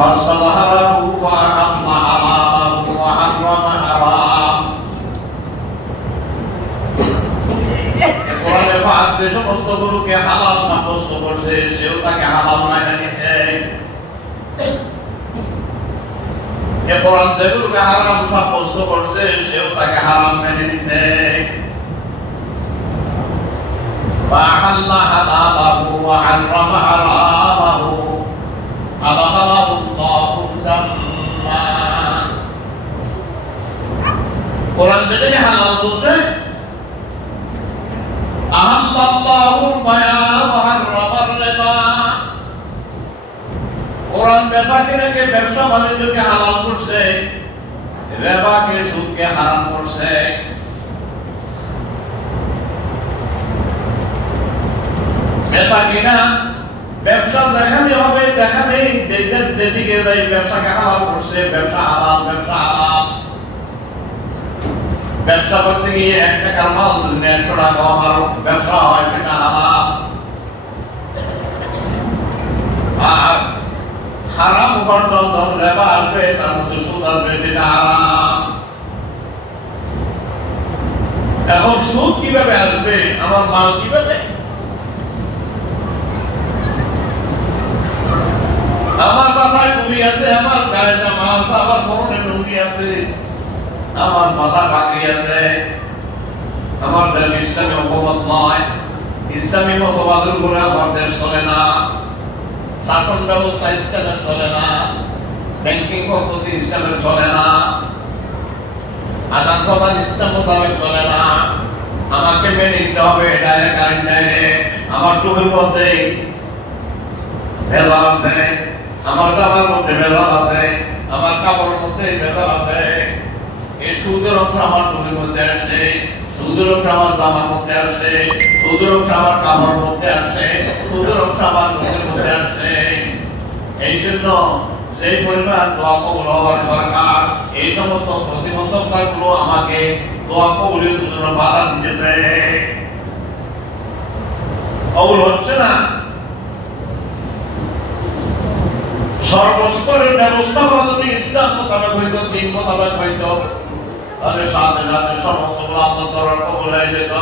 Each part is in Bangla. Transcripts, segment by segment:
فاستظهره فأحل حلاله وحرم حرام কোরআনে পাক যে সমস্ত গুলোকে হালাল সাব্যস্ত করছে সেও তাকে হালাল মাইনা নিছে এ কোরআন যেগুলোকে হারাম সাব্যস্ত করছে সেও তাকে হারাম মেনে নিছে وأحل حلاله وحرم حرامه أدخله الله الجنة কোরআন যেটাকে হালাল বলছে আহাল্লাহু ফায়াবাহার রিবা। কোরআন ব্যাপারটিকে ব্যবসা বাণিজ্যকে হালাল করছে কিনা ব্যবসা যেখানে হবে যেদিকে যাই করছে, ব্যবসা হালাল ব্যবসা হালাল ব্যবসা করতে গিয়ে এক টাকার মাল টাকা আমার ব্যবসা হয়, সেটা হালাল আর হারাম উপার্জন আসবে, তার মধ্যে সুদ আসবে, সেটা হারাম। এখন সুদ কীভাবে আসবে? আমার মাল কীভাবে? আমার মাথায় টুপি আছে, আমার গায়ে জামা আছে আমার পরনে লুঙ্গি আছে, আমার মাথা পাকড়ি আছে। আমার দেশ ইসলামী হুকুমত নয়। ইসলামী মতবাদের উপরে আমার দেশ চলে না। শাসন ব্যবস্থা ইসলামের চলে না। ব্যাংকিং পদ্ধতি ইসলামের চলে না। আদান প্রদান ইসলাম মোতাবেক চলে না। আমাকে মেনে নিতে হবে ডাইরেক্ট আর আমার টুপির মধ্যে ভেজাল আছে। আমার জামার মধ্যে ভেজাল আছে, আমার কাপড়ের মধ্যে ভেজাল আছে। এই সুদের অংশ আমার টুপির মধ্যে আসে, সুদের অংশ আমার জামার মধ্যে আসে, সুদের অংশ আমার কাপড়ের মধ্যে আসে, সুদের অংশ আমার টুপির মধ্যে আসে। এই জন্য সেই পরিমাণ দোয়া কবুল হওয়ার দরকার, এই সমস্ত প্রতিবন্ধকতাগুলো আমাকে দোয়া কবুলের জন্য বাধা দিতেছে। কবুল হচ্ছে না? সর্বস্তরের ব্যবস্থা যদি ইসলাম মোতাবেক হইত দিন মোতাবেক হইত তাহলে সাথে সাথে সমস্ত তরফ কবুল হয়ে যেত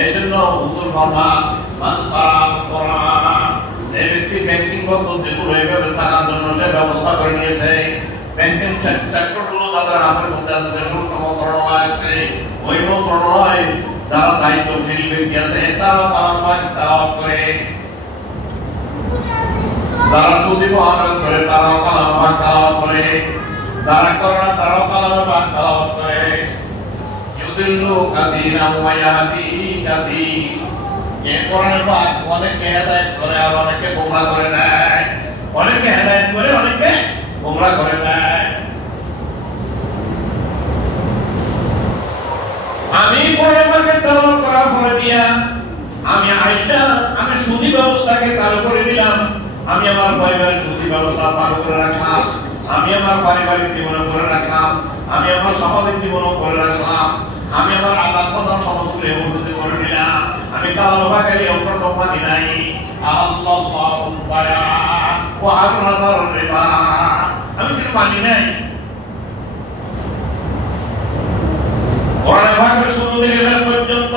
এই জন্য হুজুর ফরমান মান যে ব্যক্তি ব্যাংকিং পদ্ধতিগুলো এইভাবে থাকার জন্য সে ব্যবস্থা করে নিয়েছে। ব্যাংকিং সেক্টরগুলো তাদের হাতের মধ্যে আছে, যে সমস্ত মন্ত্রণালয় আছে ওই মন্ত্রণালয় যারা দায়িত্বশীল ব্যক্তি আছে, তারা তারা করে যারা সুদী মহানন করে তারাও কালাম তালাওয়াত করে। যারা করে না তারাও কালাম পাক তালাওয়াত করে। এ অনেকে হেদায়েত করে আর অনেকে গোমরা করে অনেকে করে, অনেকে গোমরা করে আমি কোরআন পাকের তেলাওয়াত পরে দিয়া আমি আয়েশা, আমি সুদী ব্যবস্থাকে চালু করে দিলাম আমি আমার পরিবারের সুখী ব্যবস্থা চালু করে রাখলাম। আমি আমার পারিবারিক জীবনে করে রাখলাম। আমি আমার সামাজিক জীবনও করে রাখলাম। আমি আমার আল্লাহ প্রধান সমস্ত উন্নতি করে নিলাম। আমি কালাম বাকারি অপর মানি নাই। আমি মানি নাই। কোরআন শুরু থেকে শেষ পর্যন্ত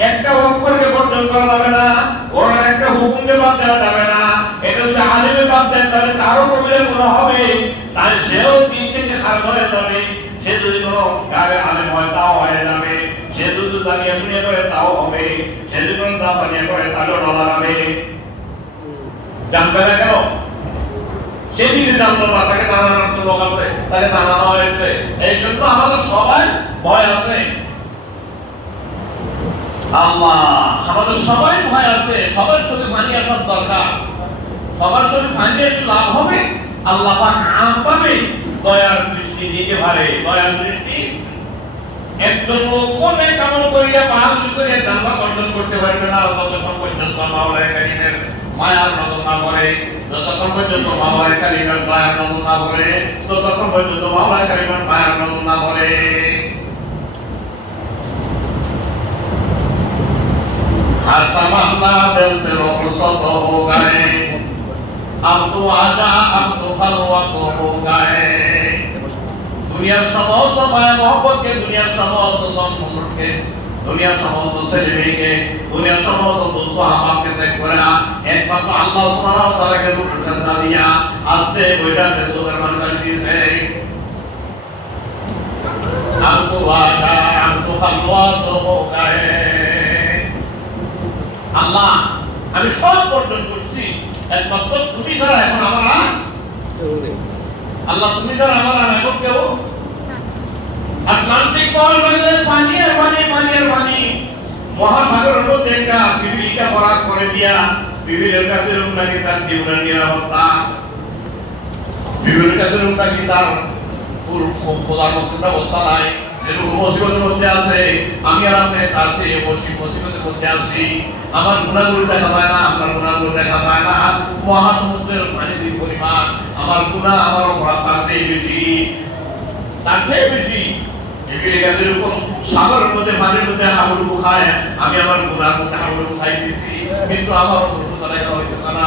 একটা অক্ষরকে বর্জন করা যাবে না। কোরআন একটা হুকুমকে বাদ দেওয়া যাবে না। বাদ দেন, তাহলে তারও কবিরে গুণ হবে? তাহলে সেও দিন থেকে খারাপ হয়ে যাবে। সে যদি কোনো গায়ে আলেম হয়, তাও হয়ে যাবে। সে যদি দাঁড়িয়ে শুনিয়ে করে তাও হবে। সে যদি কোনো দাম দাঁড়িয়ে করে, তাহলেও ডলা হবে। জানবে না কেন? সেদিকে জানলো না, তাকে নানান লোক আছে, তাকে নানানো হয়েছে। এই জন্য আমাদের সবাই ভয় আছে। আল্লাহ, আমাদের সবাই ভয় আছে, সবার চোখে পানি আসার দরকার। সবার জন্য ফাইলে একটু লাভ হবে? আল্লাহ পাক আম পাবে। দয়ার দৃষ্টি দিতে পারে, দয়ার দৃষ্টি। একজন লোক অনেক আমল করিয়া পাঁচ করে জান্নাত অর্জন করতে পারবে না, যতক্ষণ পর্যন্ত মাওলায় কারিমের মায়ার নজর না করে যতক্ষণ পর্যন্ত মাওলায় কারিমের মায়ার নজর না করে ততক্ষণ পর্যন্ত মাওলায় কারিমের মায়ার নজর না করে আর হাত মামলা বেলসে রহস্যত হোক, আর আব তো আজা আব তো খালোয়া তো হোগায় দুনিয়ার সমস্ত মায়া মহব্বতকে, দুনিয়ার সমস্ত দম সম্পর্কে দুনিয়ার সমস্ত ছেলে মেয়েকে, দুনিয়ার সমস্ত বস্তু আমাকে ত্যাগ করে। না একমাত্র আল্লাহ সুবহানাহু ওয়া তাআলাকে প্রশংসা দিয়া আস্তে বইটা পেছনের মানুষ দিয়েছে আনতো ওয়াদা আনতো খালওয়াত হোকায় আল্লাহ, আমি সব পর্যন্ত করছি। একমাত্র তুমি ছাড়া এখন আমার আর আল্লাহ তুমি ছাড়া আমার আর এখন কেউ আটলান্টিক মহাসাগরের পানি আর পানি পানি আর পানি মহাসাগরের মধ্যে একটা বিবিলিকা বরাদ করে দিয়া বিবিলের কাছে নাকি তার জীবনের নিরাপত্তা বিবিলের কাছে নাকি তার প্রধানমন্ত্রীর ব্যবস্থা নাই যেরকম মুসিবতের মধ্যে আছে, আমি আর বসি মধ্যে আছি। আমার গুণাগুলো দেখা না আপনার গুণাগুলো দেখা না। মহাসমুদ্রের পরিমাণ, আমার গুণা আমার অপরাধ তার চেয়ে বেশি। তার চেয়ে বেশি। মধ্যে আমি আমার গুণার মধ্যে হাবুডুবু খাইতেছি, কিন্তু আমার দেখা হইতেছে না।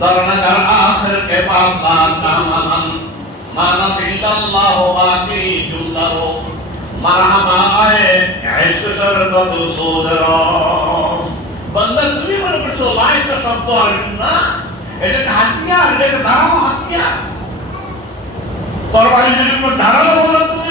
درنگر آخر کے بعد لاتا منن مانا بلد اللہ باقی جندرو مرحبا آئے عشق شرد تو سودرو বন্দর তুমি মনে করছ লাইট শব্দ আসবে না এটা একটা হাতিয়ার এটা একটা ধারালো হাতিয়ার তরবারি যদি ধারালো বলো তুমি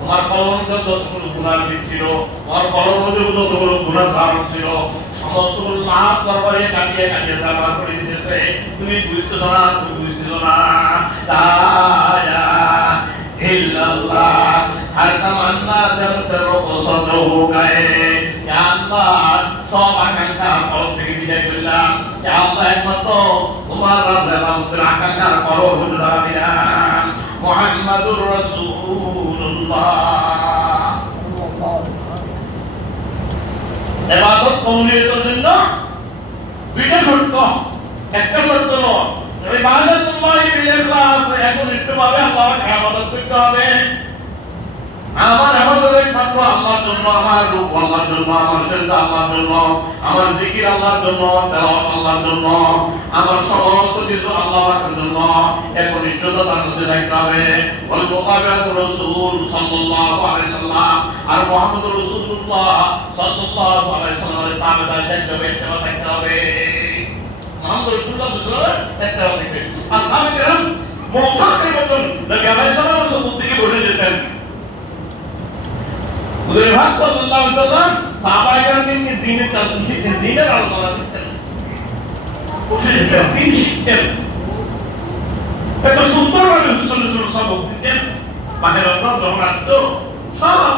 তোমার কলমের যতগুলো ছিল, তোমার কলমের যতগুলো ধারণ ছিল, সমস্তগুলো লাভ করবারে কাটিয়ে কাটিয়ে সাবার তুমি বুঝতেছ না, তুমি বুঝতেছ না ইল্লাল্লাহ হর তামান্না জব সে রোকসত হো গয়ে ইয়া আল্লাহ সব আকাঙ্ক্ষা কলম থেকে বিদায় করলাম ইয়া আল্লাহ একমাত্র তোমার রাজা মুদ্রা আকাঙ্ক্ষা করো হুজুরা দিলাম মুহাম্মাদুর রাসূলুল্লাহ এবাদত কবুলিয়তের জন্য দুইটা একটা শর্ত বিল ইখলাস একনিষ্ঠভাবে আল্লাহর ইবাদত করতে হবে। আমার আমাদের একমাত্র আল্লাহর জন্য, আমার রূপ আল্লাহর জন্য, আমার সেজদা আল্লাহর জন্য, আমার জিকির আল্লাহর জন্য, তেলাওয়াত আল্লাহর জন্য, আমার সমস্ত কিছু আল্লাহ পাকের জন্য একনিষ্ঠতা তার মধ্যে থাকতে হবে। ওয়াল মুতাবিআত রাসূল সাল্লাল্লাহু আলাইহি সাল্লাম, আর মুহাম্মদ রাসূলুল্লাহ সাল্লাল্লাহু আলাইহি সাল্লামের তাবেদার থাকতে হবে ইত্তেবা থাকতে হবে। মুহাম্মদ রাসূলুল্লাহ সাল্লাল্লাহু আলাইহি সাল্লাম থাকতে হবে। আসহাবে কেরাম মুতাকির মতন নবী আলাইহিস সালাম সুবুত থেকে বসে যেতেন। হুজুর পাক সাল্লাল্লাহু আলাইহি সাল্লাম সাহাবায়ে দিনে দ্বীনের দিনের আলোচনা দিতেন। বসে যেতেন, দিন শিখতেন। এত সুন্দরভাবে হুজুর সাল্লাল্লাহু আলাইহি সাল্লাম সবক দিতেন। বাহির অন্তর যখন সব